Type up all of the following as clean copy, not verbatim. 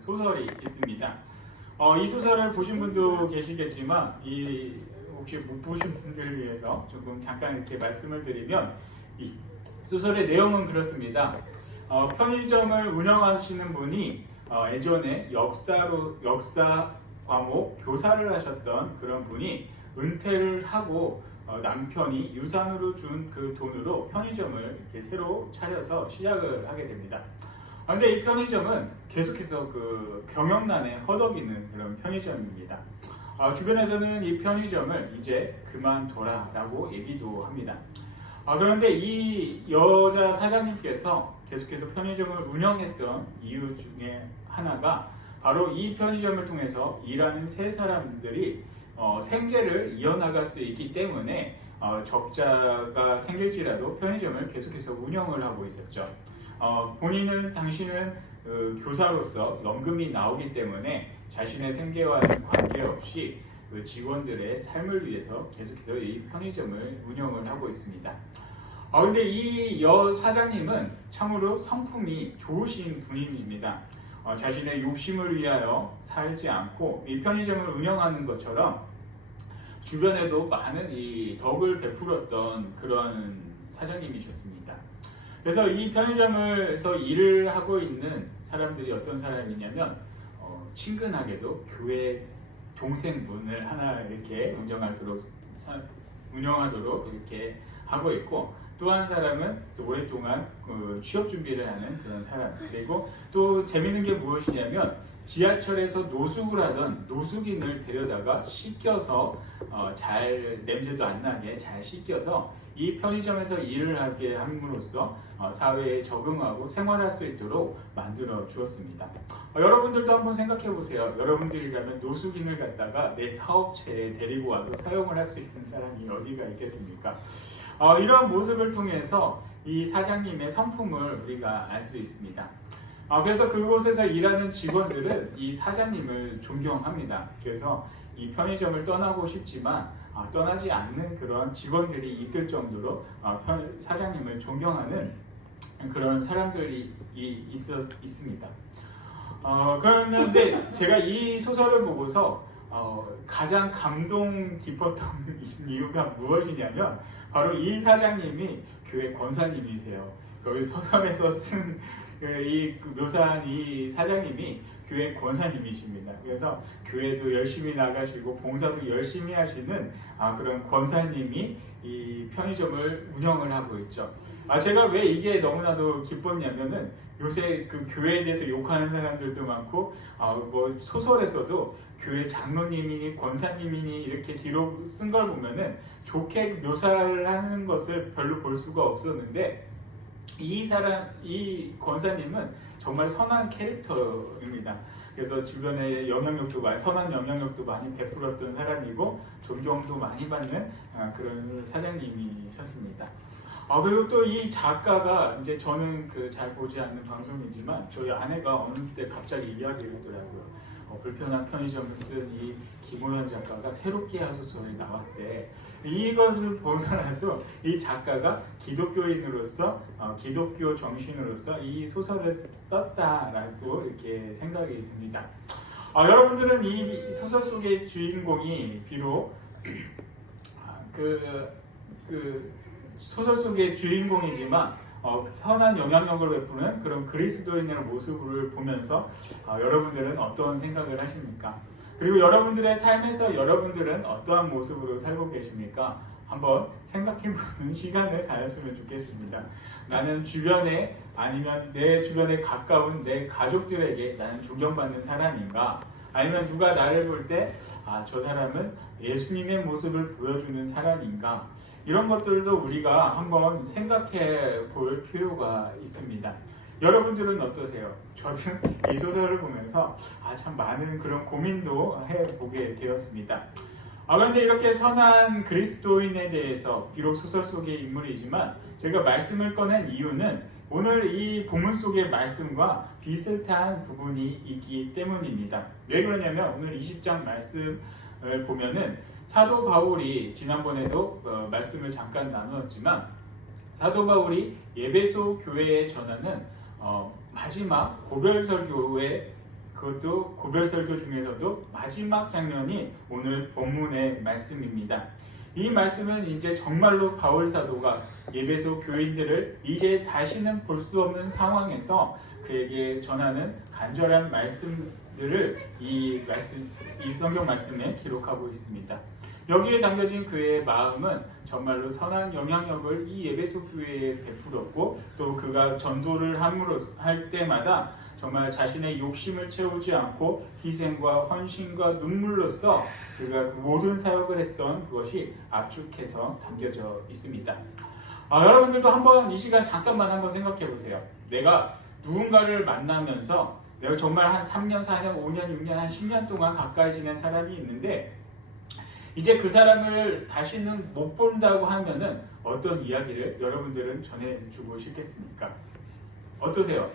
소설이 있습니다. 이 소설을 보신 분도 계시겠지만 혹시 못 보신 분들을 위해서 조금 잠깐 이렇게 말씀을 드리면 이 소설의 내용은 그렇습니다. 편의점을 운영하시는 분이 예전에 역사 과목 교사를 하셨던 그런 분이 은퇴를 하고 남편이 유산으로 준 그 돈으로 편의점을 이렇게 새로 차려서 시작을 하게 됩니다. 근데 이 편의점은 계속해서 그 경영난에 허덕이는 그런 편의점입니다. 주변에서는 이 편의점을 이제 그만둬라 라고 얘기도 합니다. 그런데 이 여자 사장님께서 계속해서 편의점을 운영했던 이유 중에 하나가 바로 이 편의점을 통해서 일하는 세 사람들이 생계를 이어나갈 수 있기 때문에 적자가 생길지라도 편의점을 계속해서 운영을 하고 있었죠. 당신은 교사로서 연금이 나오기 때문에 자신의 생계와는 관계없이 그 직원들의 삶을 위해서 계속해서 이 편의점을 운영을 하고 있습니다. 근데 이 여 사장님은 참으로 성품이 좋으신 분입니다. 자신의 욕심을 위하여 살지 않고 이 편의점을 운영하는 것처럼 주변에도 많은 이 덕을 베풀었던 그런 사장님이셨습니다. 그래서 이 편의점에서 일을 하고 있는 사람들이 어떤 사람이냐면 친근하게도 교회 동생분을 하나 이렇게 운영하도록 이렇게 하고 있고, 또 한 사람은 오랫동안 취업 준비를 하는 그런 사람, 그리고 또 재밌는 게 무엇이냐면 지하철에서 노숙을 하던 노숙인을 데려다가 씻겨서 잘 냄새도 안 나게 잘 씻겨서 이 편의점에서 일을 하게 함으로써 사회에 적응하고 생활할 수 있도록 만들어 주었습니다. 여러분들도 한번 생각해 보세요. 여러분들이라면 노숙인을 갖다가 내 사업체에 데리고 와서 사용을 할 수 있는 사람이 어디가 있겠습니까? 이러한 모습을 통해서 이 사장님의 성품을 우리가 알 수 있습니다. 그래서 그곳에서 일하는 직원들은 이 사장님을 존경합니다. 그래서 이 편의점을 떠나고 싶지만 떠나지 않는 그런 직원들이 있을 정도로 사장님을 존경하는 그런 사람들이 있습니다. 그런데 제가 이 소설을 보고서 가장 감동 깊었던 이유가 무엇이냐면 바로 이 사장님이 교회 권사님이세요. 거기 소설에서 쓴 묘사한 이 사장님이 교회 권사님이십니다. 그래서 교회도 열심히 나가시고 봉사도 열심히 하시는 그런 권사님이 이 편의점을 운영을 하고 있죠. 제가 왜 이게 너무나도 기뻤냐면은 요새 그 교회에 대해서 욕하는 사람들도 많고 뭐 소설에서도 교회 장로님이니 권사님이니 이렇게 기록 쓴 걸 보면은 좋게 묘사를 하는 것을 별로 볼 수가 없었는데 이 권사님은 정말 선한 캐릭터입니다. 그래서 주변에 선한 영향력도 많이 베풀었던 사람이고 존경도 많이 받는 그런 사장님이셨습니다. 그리고 또 이 작가가 이제 저는 잘 보지 않는 방송이지만 저희 아내가 어느 때 갑자기 이야기를 하더라고요. 불편한 편의점을 쓴 이 김호연 작가가 새롭게 하소서에 나왔대. 이것을 보더라도 이 작가가 기독교인으로서 기독교 정신으로서 이 소설을 썼다라고 이렇게 생각이 듭니다. 여러분들은 이 소설 속의 주인공이 비록 소설 속의 주인공이지만 선한 영향력을 베푸는 그런 그리스도인의 모습을 보면서 여러분들은 어떤 생각을 하십니까? 그리고 여러분들의 삶에서 여러분들은 어떠한 모습으로 살고 계십니까? 한번 생각해보는 시간을 가졌으면 좋겠습니다. 나는 주변에 아니면 내 주변에 가까운 내 가족들에게 나는 존경받는 사람인가? 아니면 누가 나를 볼 때 저 사람은 예수님의 모습을 보여주는 사람인가? 이런 것들도 우리가 한번 생각해 볼 필요가 있습니다. 여러분들은 어떠세요? 저는 이 소설을 보면서 참 많은 그런 고민도 해보게 되었습니다. 그런데 이렇게 선한 그리스도인에 대해서 비록 소설 속의 인물이지만 제가 말씀을 꺼낸 이유는 오늘 이 본문 속의 말씀과 비슷한 부분이 있기 때문입니다. 왜 그러냐면 오늘 20장 말씀을 보면은 사도 바울이 지난번에도 말씀을 잠깐 나누었지만 사도 바울이 예배소 교회에 전하는 마지막 고별 설교의 그것도 고별설교 중에서도 마지막 장면이 오늘 본문의 말씀입니다. 이 말씀은 이제 정말로 바울 사도가 에베소 교인들을 이제 다시는 볼 수 없는 상황에서 그에게 전하는 간절한 말씀들을 이 성경 말씀에 기록하고 있습니다. 여기에 담겨진 그의 마음은 정말로 선한 영향력을 이 에베소 교회에 베풀었고, 또 그가 전도를 할 때마다 정말 자신의 욕심을 채우지 않고 희생과 헌신과 눈물로써 그가 모든 사역을 했던 그것이 압축해서 담겨져 있습니다. 여러분들도 한번 이 시간 잠깐만 한번 생각해 보세요. 내가 누군가를 만나면서 내가 정말 한 3년, 4년, 5년, 6년, 한 10년 동안 가까이 지낸 사람이 있는데 이제 그 사람을 다시는 못 본다고 하면은 어떤 이야기를 여러분들은 전해주고 싶겠습니까? 어떠세요?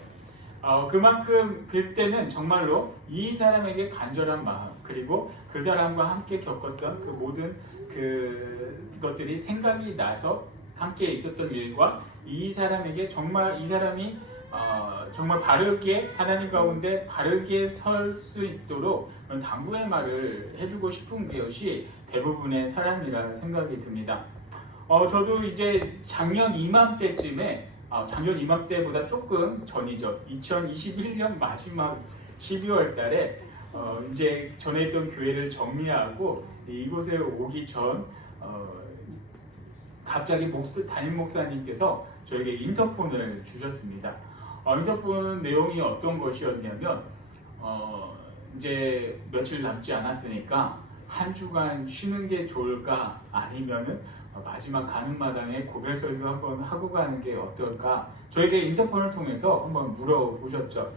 그만큼 그때는 정말로 이 사람에게 간절한 마음, 그리고 그 사람과 함께 겪었던 그 모든 그것들이 생각이 나서 함께 있었던 일과 이 사람에게 정말 이 사람이 정말 바르게 하나님 가운데 바르게 설 수 있도록 당부의 말을 해주고 싶은 것이 대부분의 사람이라 생각이 듭니다. 저도 이제 작년 이맘때쯤에 작년 이맘때보다 조금 전이죠. 2021년 마지막 12월 달에 이제 전에 있던 교회를 정리하고 이곳에 오기 전 갑자기 담임 목사님께서 저에게 인터폰을 주셨습니다. 인터폰 내용이 어떤 것이었냐면 이제 며칠 남지 않았으니까 한 주간 쉬는 게 좋을까, 아니면은 마지막 가는 마당에 고별설교 한번 하고 가는 게 어떨까, 저에게 인터폰을 통해서 한번 물어보셨죠.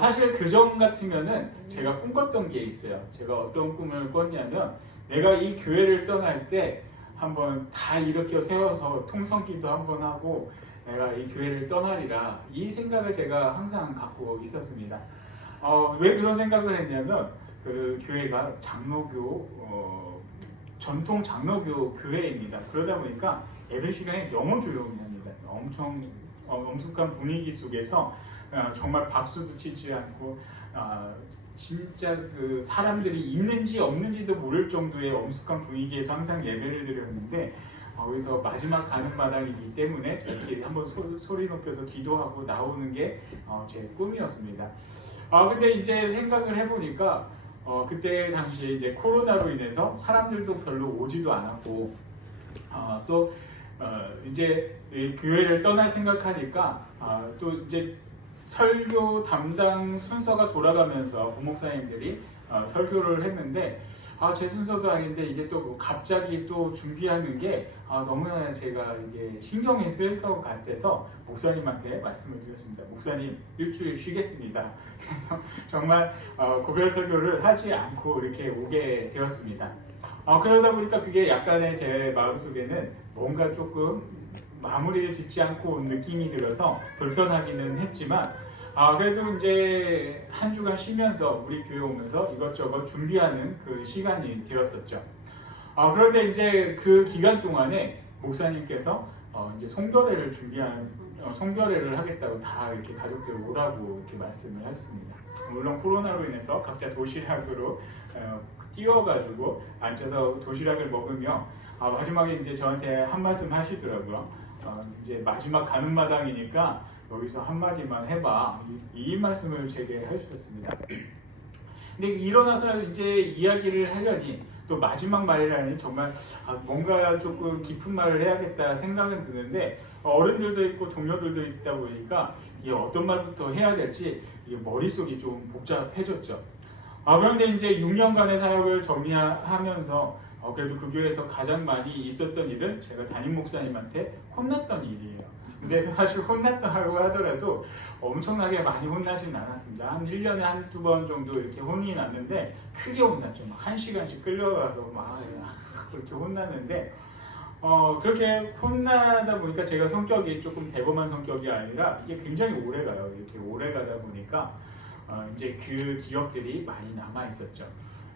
사실 그전 같으면은 제가 꿈꿨던 게 있어요. 제가 어떤 꿈을 꿨냐면 내가 이 교회를 떠날 때 한번 다 일으켜 세워서 통성기도 한번 하고 내가 이 교회를 떠나리라, 이 생각을 제가 항상 갖고 있었습니다. 왜 그런 생각을 했냐면 그 교회가 장로교 전통 장로교 교회입니다. 그러다 보니까 예배 시간에 너무 조용히 합니다. 엄청 엄숙한 분위기 속에서 정말 박수도 치지 않고 진짜 그 사람들이 있는지 없는지도 모를 정도의 엄숙한 분위기에서 항상 예배를 드렸는데 거기서 마지막 가는 마당이기 때문에 이렇게 한번 소리 높여서 기도하고 나오는 게 제 꿈이었습니다. 근데 이제 생각을 해보니까 그때 당시에 이제 코로나로 인해서 사람들도 별로 오지도 않았고 또 이제 교회를 떠날 생각하니까 또 이제 설교 담당 순서가 돌아가면서 부목사님들이 설교를 했는데 제 순서도 아닌데 이게 또 갑자기 또 준비하는 게 너무나 제가 이게 신경이 쓰일 것 같아서 목사님한테 말씀을 드렸습니다. 목사님, 일주일 쉬겠습니다. 그래서 정말 고별 설교를 하지 않고 이렇게 오게 되었습니다. 그러다 보니까 그게 약간의 제 마음속에는 뭔가 조금 마무리를 짓지 않고 온 느낌이 들어서 불편하기는 했지만 그래도 이제 한 주간 쉬면서 우리 교회 오면서 이것저것 준비하는 그 시간이 되었었죠. 그런데 이제 그 기간 동안에 목사님께서 이제 송별회를 하겠다고 다 이렇게 가족들 오라고 이렇게 말씀을 하셨습니다. 물론 코로나로 인해서 각자 도시락으로 뛰어가지고 앉아서 도시락을 먹으며 마지막에 이제 저한테 한 말씀 하시더라고요. 이제 마지막 가는 마당이니까 여기서 한마디만 해봐, 이 말씀을 제게 해주셨습니다. 근데 일어나서 이제 이야기를 하려니 또 마지막 말이라니 정말 뭔가 조금 깊은 말을 해야겠다 생각은 드는데 어른들도 있고 동료들도 있다 보니까 이게 어떤 말부터 해야 될지 이게 머릿속이 좀 복잡해졌죠. 그런데 이제 6년간의 사역을 정리하면서 그래도 그 교회에서 가장 많이 있었던 일은 제가 담임 목사님한테 혼났던 일이에요. 근데 사실 혼났다고 하더라도 엄청나게 많이 혼나진 않았습니다. 한 1년에 한두 번 정도 이렇게 혼이 났는데 크게 혼났죠. 막 1시간씩 끌려가서 막 그렇게 혼났는데 그렇게 혼나다 보니까 제가 성격이 조금 대범한 성격이 아니라 이게 굉장히 오래 가요. 이렇게 오래 가다 보니까 이제 그 기억들이 많이 남아 있었죠.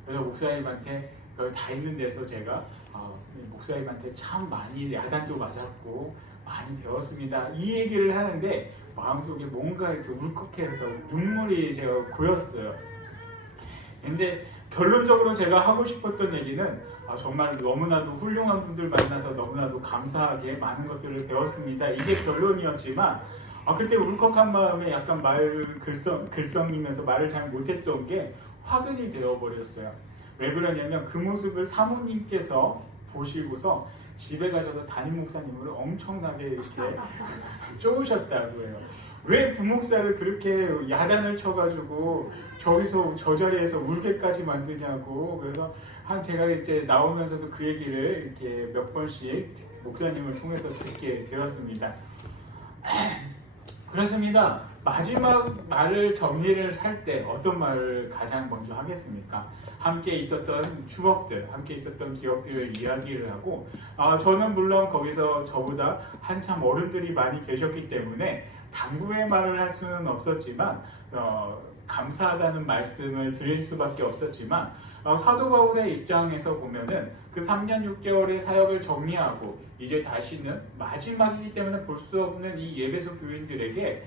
그래서 목사님한테 다 있는 데서 제가 목사님한테 참 많이 야단도 맞았고 많이 배웠습니다, 이 얘기를 하는데 마음속에 뭔가 이렇게 울컥해서 눈물이 제가 고였어요. 근데 결론적으로 제가 하고 싶었던 얘기는 정말 너무나도 훌륭한 분들 만나서 너무나도 감사하게 많은 것들을 배웠습니다. 이게 결론이었지만 그때 울컥한 마음에 약간 글썽이면서 말을 잘 못했던 게 화근이 되어버렸어요. 왜 그러냐면 그 모습을 사모님께서 보시고서 집에 가셔서 담임 목사님을 엄청나게 이렇게 쪼으셨다고 해요. 왜 부목사를 그렇게 야단을 쳐가지고 저기서 저 자리에서 울게까지 만드냐고. 그래서 제가 이제 나오면서도 그 얘기를 이렇게 몇 번씩 목사님을 통해서 듣게 되었습니다. 그렇습니다. 마지막 말을 정리를 할 때 어떤 말을 가장 먼저 하겠습니까? 함께 있었던 추억들, 함께 있었던 기억들을 이야기를 하고 저는 물론 거기서 저보다 한참 어른들이 많이 계셨기 때문에 당부의 말을 할 수는 없었지만 감사하다는 말씀을 드릴 수밖에 없었지만 사도 바울의 입장에서 보면은 그 3년 6개월의 사역을 정리하고 이제 다시는 마지막이기 때문에 볼 수 없는 이 예배소 교인들에게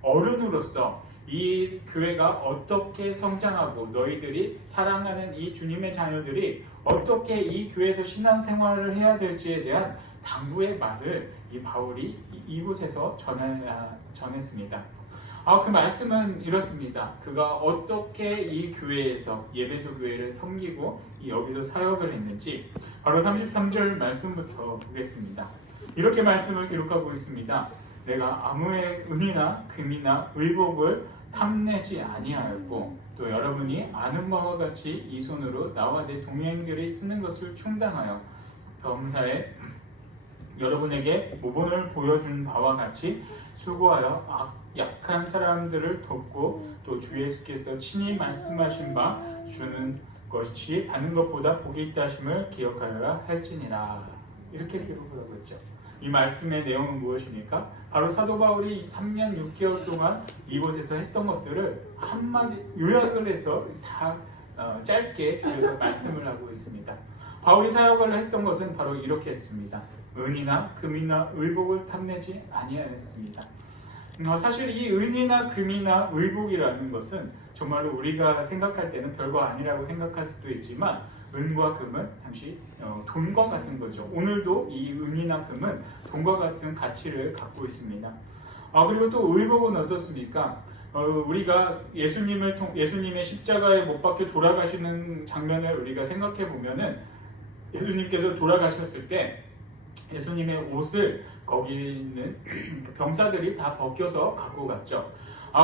어른으로서 이 교회가 어떻게 성장하고 너희들이 사랑하는 이 주님의 자녀들이 어떻게 이 교회에서 신앙생활을 해야 될지에 대한 당부의 말을 이 바울이 이곳에서 전했습니다. 그 말씀은 이렇습니다. 그가 어떻게 이 교회에서 예배소 교회를 섬기고 여기서 사역을 했는지 바로 33절 말씀부터 보겠습니다. 이렇게 말씀을 기록하고 있습니다. 내가 아무의 은이나 금이나 의복을 탐내지 아니하였고 또 여러분이 아는 바와 같이 이 손으로 나와 내 동행들이 쓰는 것을 충당하여 범사에 여러분에게 모본을 보여준 바와 같이 수고하여 약한 사람들을 돕고 또 주 예수께서 친히 말씀하신 바 주는 것이 받는 것보다 복이 있다 하심을 기억하여야 할지니라. 이렇게 기록을 하고 있죠. 이 말씀의 내용은 무엇입니까? 바로 사도 바울이 3년 6개월 동안 이곳에서 했던 것들을 한마디 요약을 해서 다 짧게 주에서 말씀을 하고 있습니다. 바울이 사역을 했던 것은 바로 이렇게 했습니다. 은이나 금이나 의복을 탐내지 아니하였습니다. 사실 이 은이나 금이나 의복이라는 것은 정말로 우리가 생각할 때는 별거 아니라고 생각할 수도 있지만 은과 금은 당시 돈과 같은 거죠. 오늘도 이 은이나 금은 돈과 같은 가치를 갖고 있습니다. 그리고 또 의복은 어떻습니까? 우리가 예수님의 십자가에 못 박혀 돌아가시는 장면을 우리가 생각해 보면은 예수님께서 돌아가셨을 때 예수님의 옷을 거기 있는 병사들이 다 벗겨서 갖고 갔죠.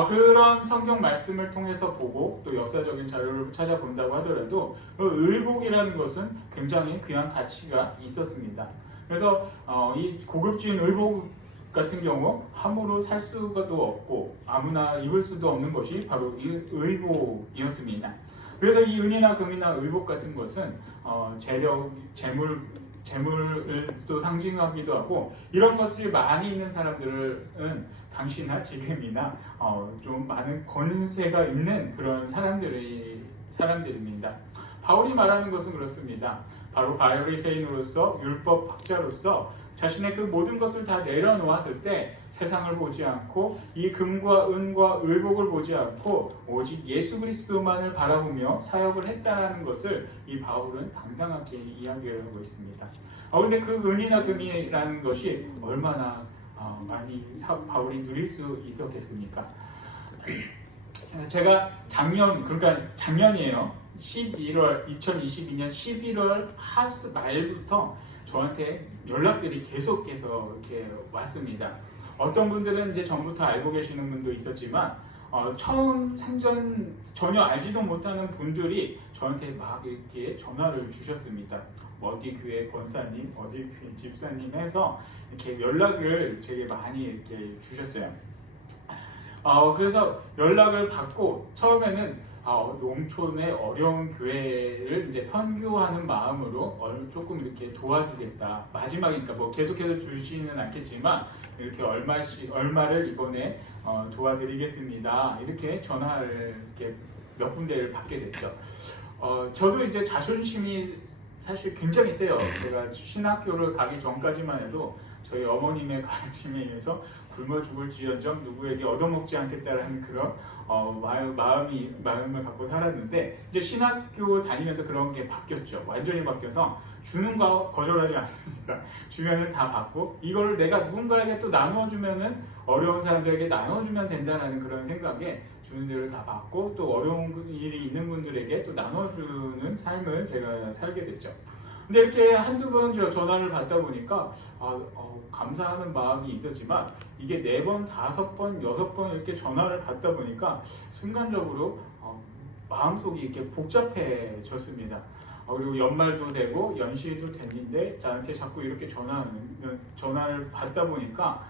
그런 성경 말씀을 통해서 보고 또 역사적인 자료를 찾아본다고 하더라도 의복이라는 것은 굉장히 귀한 가치가 있었습니다. 그래서 이 고급진 의복 같은 경우 함부로 살 수가 없고 아무나 입을 수도 없는 것이 바로 이 의복이었습니다. 그래서 이 은이나 금이나 의복 같은 것은 재물을 또 상징하기도 하고 이런 것이 많이 있는 사람들은 당시나 지금이나 좀 많은 권세가 있는 그런 사람들입니다. 바울이 말하는 것은 그렇습니다. 바로 바리새인으로서 율법 학자로서 자신의 그 모든 것을 다 내려놓았을 때 세상을 보지 않고 이 금과 은과 의복을 보지 않고 오직 예수 그리스도만을 바라보며 사역을 했다는 것을 이 바울은 당당하게 이야기를 하고 있습니다. 그런데 그 은이나 금이라는 것이 얼마나 많이 바울이 누릴 수 있었겠습니까? 제가 작년이에요. 2022년 11월 말부터 저한테 연락들이 계속해서 이렇게 왔습니다. 어떤 분들은 이제 전부터 알고 계시는 분도 있었지만 처음 생전 전혀 알지도 못하는 분들이 저한테 막 이렇게 전화를 주셨습니다. 어디 교회 권사님, 어디 교회 집사님 해서 이렇게 연락을 되게 많이 이렇게 주셨어요. 그래서 연락을 받고 처음에는 농촌의 어려운 교회를 이제 선교하는 마음으로 조금 이렇게 도와주겠다. 마지막이니까 뭐 계속해서 주시는 않겠지만 이렇게 얼마를 이번에 도와드리겠습니다. 이렇게 전화를 이렇게 몇 군데를 받게 됐죠. 저도 이제 자존심이 사실 굉장히 세요. 제가 신학교를 가기 전까지만 해도 저희 어머님의 가르침에 의해서 굶어 죽을지언정 누구에게 얻어먹지 않겠다라는 그런 마음을 갖고 살았는데 이제 신학교 다니면서 그런 게 바뀌었죠. 완전히 바뀌어서 주는 거 거절하지 않습니다. 주면은 다 받고 이걸 내가 누군가에게 또 나눠주면은 어려운 사람들에게 나눠주면 된다는 그런 생각에 주는 대로 다 받고 또 어려운 일이 있는 분들에게 또 나눠주는 삶을 제가 살게 됐죠. 근데 이렇게 한두 번 전화를 받다 보니까 감사하는 마음이 있었지만 이게 4번, 5번, 6번 이렇게 전화를 받다 보니까 순간적으로 마음속이 이렇게 복잡해졌습니다. 그리고 연말도 되고 연시도 됐는데 저한테 자꾸 이렇게 전화를 받다 보니까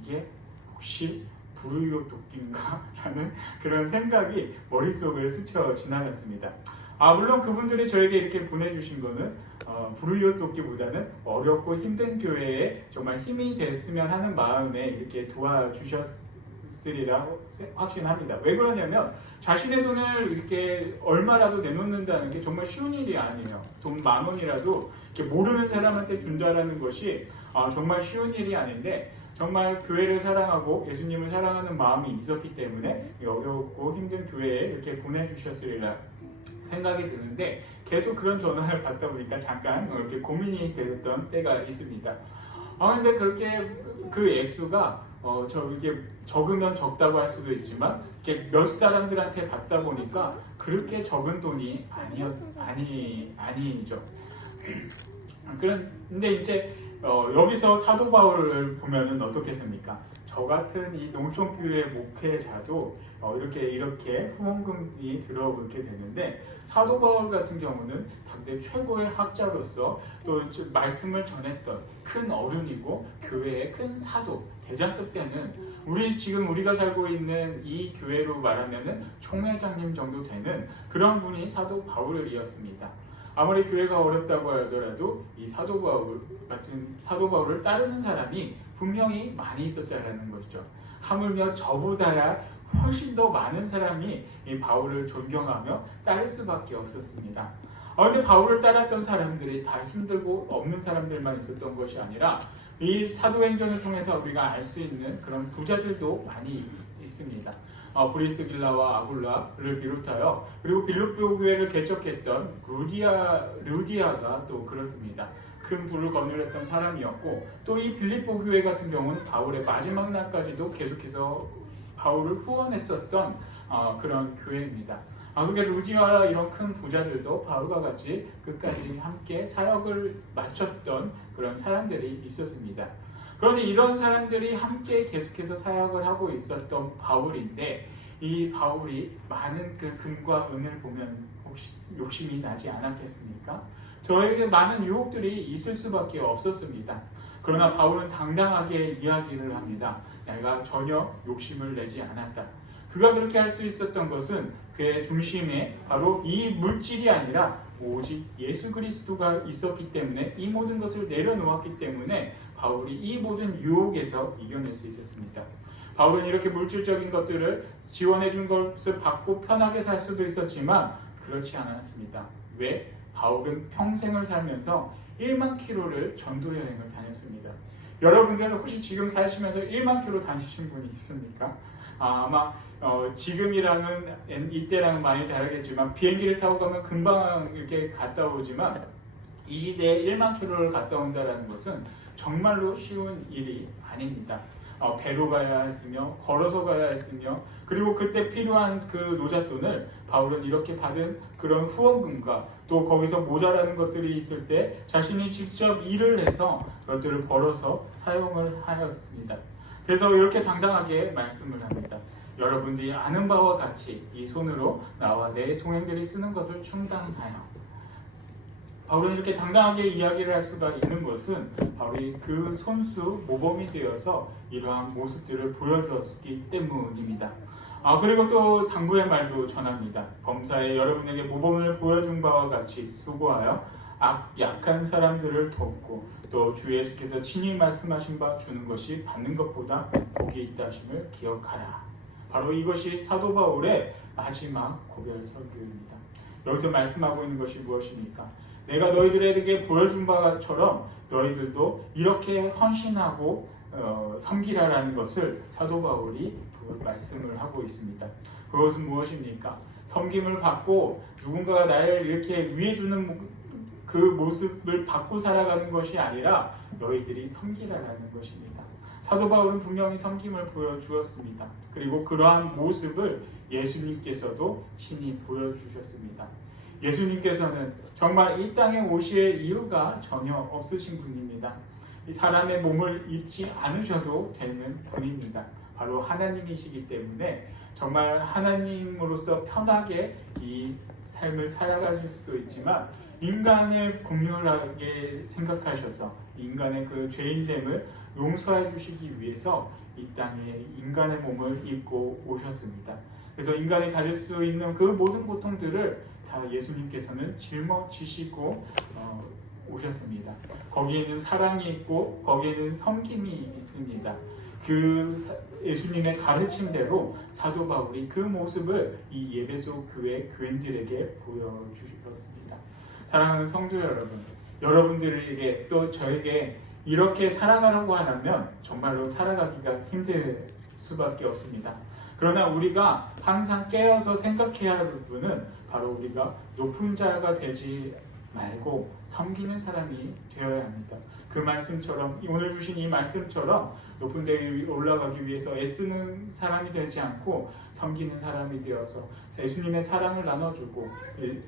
이게 혹시 불우이웃 돕기인가? 라는 그런 생각이 머릿속을 스쳐 지나갔습니다. 물론 그분들이 저에게 이렇게 보내주신 거는 불우이웃 돕기보다는 어렵고 힘든 교회에 정말 힘이 됐으면 하는 마음에 이렇게 도와주셨으리라 확신합니다. 왜 그러냐면 자신의 돈을 이렇게 얼마라도 내놓는다는 게 정말 쉬운 일이 아니에요. 돈 10,000원이라도 이렇게 모르는 사람한테 준다라는 것이 정말 쉬운 일이 아닌데 정말 교회를 사랑하고 예수님을 사랑하는 마음이 있었기 때문에 어렵고 힘든 교회에 이렇게 보내주셨으리라 생각이 드는데 계속 그런 전화를 받다 보니까 잠깐 이렇게 고민이 되었던 때가 있습니다. 근데 그렇게 그 액수가 이게 적으면 적다고 할 수도 있지만 이렇게 몇 사람들한테 받다 보니까 그렇게 적은 돈이 아니죠. 그런데 이제 여기서 사도 바울을 보면은 어떻겠습니까? 저 같은 이 농촌교회 목회자도 이렇게 후원금이 들어오게 되는데 사도 바울 같은 경우는 당대 최고의 학자로서 또 말씀을 전했던 큰 어른이고 교회의 큰 사도 대장급 때는 우리가 살고 있는 이 교회로 말하면은 총회장님 정도 되는 그런 분이 사도 바울이었습니다. 아무리 교회가 어렵다고 하더라도 이 사도 바울을 따르는 사람이 분명히 많이 있었다라는 것이죠. 하물며 저보다야 훨씬 더 많은 사람이 이 바울을 존경하며 따를 수밖에 없었습니다. 그런데 바울을 따랐던 사람들이 다 힘들고 없는 사람들만 있었던 것이 아니라 이 사도행전을 통해서 우리가 알 수 있는 그런 부자들도 많이 있습니다. 브리스길라와 아굴라를 비롯하여 그리고 빌립보 교회를 개척했던 루디아가 또 그렇습니다. 큰 불을 거느렸던 사람이었고 또 이 빌립보 교회 같은 경우는 바울의 마지막 날까지도 계속해서 바울을 후원했었던 그런 교회입니다. 그게 루디아와 이런 큰 부자들도 바울과 같이 끝까지 함께 사역을 마쳤던 그런 사람들이 있었습니다. 그런데 이런 사람들이 함께 계속해서 사역을 하고 있었던 바울인데 이 바울이 많은 그 금과 은을 보면 혹시 욕심이 나지 않았겠습니까? 저에게 많은 유혹들이 있을 수밖에 없었습니다. 그러나 바울은 당당하게 이야기를 합니다. 내가 전혀 욕심을 내지 않았다. 그가 그렇게 할 수 있었던 것은 그의 중심에 바로 이 물질이 아니라 오직 예수 그리스도가 있었기 때문에 이 모든 것을 내려놓았기 때문에 바울이 이 모든 유혹에서 이겨낼 수 있었습니다. 바울은 이렇게 물질적인 것들을 지원해 준 것을 받고 편하게 살 수도 있었지만 그렇지 않았습니다. 왜? 바울은 평생을 살면서 1만 킬로를 전도 여행을 다녔습니다. 여러분들은 혹시 지금 사시면서 1만 킬로 다니신 분이 있습니까? 아마 지금이랑은 이때랑은 많이 다르겠지만 비행기를 타고 가면 금방 이렇게 갔다 오지만 이 시대에 1만 킬로를 갔다 온다는 것은 정말로 쉬운 일이 아닙니다. 배로 가야 했으며 걸어서 가야 했으며 그리고 그때 필요한 그 노잣돈을 바울은 이렇게 받은 그런 후원금과 또 거기서 모자라는 것들이 있을 때 자신이 직접 일을 해서 그것들을 벌어서 사용을 하였습니다. 그래서 이렇게 당당하게 말씀을 합니다. 여러분들이 아는 바와 같이 이 손으로 나와 내 동행들이 쓰는 것을 충당하여. 바울은 이렇게 당당하게 이야기를 할 수가 있는 것은 바울이 그 손수 모범이 되어서 이러한 모습들을 보여주었기 때문입니다. 그리고 또 당부의 말도 전합니다. 범사에 여러분에게 모범을 보여준 바와 같이 수고하여 약한 사람들을 돕고 또 주 예수께서 친히 말씀하신 바 주는 것이 받는 것보다 복이 있다 하심을 기억하라. 바로 이것이 사도 바울의 마지막 고별 설교입니다. 여기서 말씀하고 있는 것이 무엇입니까? 내가 너희들에게 보여준 바처럼 너희들도 이렇게 헌신하고 섬기라라는 것을 사도 바울이 말씀을 하고 있습니다. 그것은 무엇입니까? 섬김을 받고 누군가가 나를 이렇게 위해 주는 그 모습을 받고 살아가는 것이 아니라 너희들이 섬기라라는 것입니다. 사도 바울은 분명히 섬김을 보여주었습니다. 그리고 그러한 모습을 예수님께서도 친히 보여주셨습니다. 예수님께서는 정말 이 땅에 오실 이유가 전혀 없으신 분입니다. 사람의 몸을 입지 않으셔도 되는 분입니다. 바로 하나님이시기 때문에 정말 하나님으로서 편하게 이 삶을 살아가실 수도 있지만 인간을 긍휼하게 생각하셔서 인간의 그 죄인됨을 용서해 주시기 위해서 이 땅에 인간의 몸을 입고 오셨습니다. 그래서 인간이 가질 수 있는 그 모든 고통들을 다 예수님께서는 짊어지시고 오셨습니다. 거기에는 사랑이 있고 거기에는 섬김이 있습니다. 그 예수님의 가르침대로 사도 바울이 그 모습을 이 예배소 교회 교인들에게 보여주셨습니다. 사랑하는 성도 여러분, 여러분들에게 또 저에게 이렇게 살아가려고 하면 정말로 살아가기가 힘들 수밖에 없습니다. 그러나 우리가 항상 깨어서 생각해야 할 부분은 바로 우리가 높은 자가 되지 말고 섬기는 사람이 되어야 합니다. 그 말씀처럼 오늘 주신 이 말씀처럼 높은 데에 올라가기 위해서 애쓰는 사람이 되지 않고 섬기는 사람이 되어서 예수님의 사랑을 나눠주고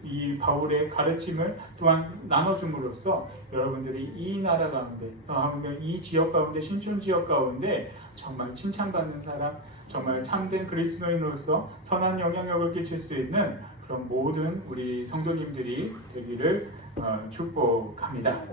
이 바울의 가르침을 또한 나눠줌으로써 여러분들이 이 나라 가운데 이 지역 가운데 신촌 지역 가운데 정말 칭찬받는 사람, 정말 참된 그리스도인으로서 선한 영향력을 끼칠 수 있는 그런 모든 우리 성도님들이 되기를 축복합니다.